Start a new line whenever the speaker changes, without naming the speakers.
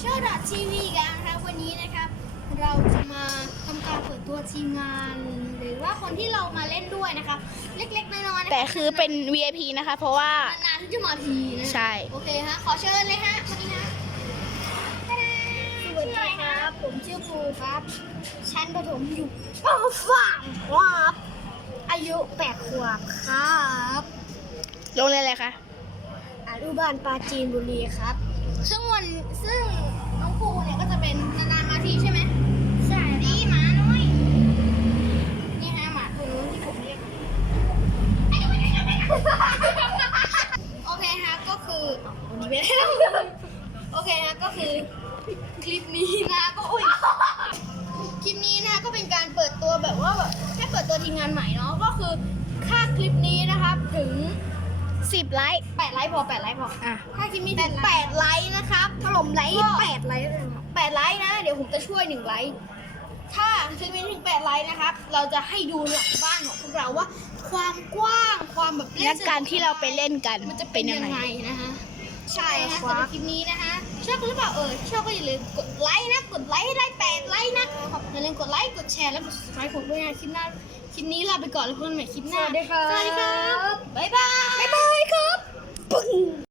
เชอร์ดอททีวีกันนะครับวันนี้นะครับเราจะมาทำการเปิดตัวทีมงาน หรือว่าคนที่เรามาเล่นด้วยนะครับเล็กๆน้อยๆ
แต่คือเป็น VIP นะคะเพราะว่าน
านๆที่จะมาทีนะ
ใช่
โอเคฮะขอเชิญเลยฮะวันนี้ฮะสวัสดีครับผมชื่อภูครับชั้นประถมอยู่ป .3 ครับอายุ8 ขวบครับ
โรงเรียนอะไรคะ
อนุบาลปราจีนบุรีครับซึ่งน้องภูเนี่ยก็จะเป็นนานๆมาทีใช่ไหมใช่ดีหมาน้อยนี่ฮะหมาตัวนู้นที่ผมเรียกโอเคฮะก็คือวันนี้ไปแล้วโอเคฮะก็คือคลิปนี้นะก็คลิปนี้นะก็เป็นการเปิดตัวแบบว่าแบบแค่เปิดตัวทีมงานใหม่เนาะก็คือค่าคลิปนี้นะครับถึง
10 ไลค์
8 ไลค์พอ8 ไลค์พอ
อ่ะ
ถ้าคลิปนี้ถึง8 ไลค์นะครับถล่มไลค์8 ไลค์8 ไลค์นะเดี๋ยวผมจะช่วย1 ไลค์ถ้าคลิปนี้ถึง8 ไลค์นะครับเราจะให้ดูหลังบ้านของพวกเราว่าความกว้างความแบบ
และการที่เราไปเล่นกัน
มันจะเป็นยังไงนะคะใช่ฮะสำหรับคลิปนี้นะคะชอบกันหรือเปล่าชอบก็อย่าลืมกดไลค์นะกดไลค์ให้ได้8 ไลค์นะครับอย่าลืมกดไลค์กดแชร์และกด subscribe ผมด้วยนะคลิปนี้ลาไปก่อนแล้วพบกันใหม่คลิปหน้า
สวัสดีครับ
บ๊ายบายครับปึ้ง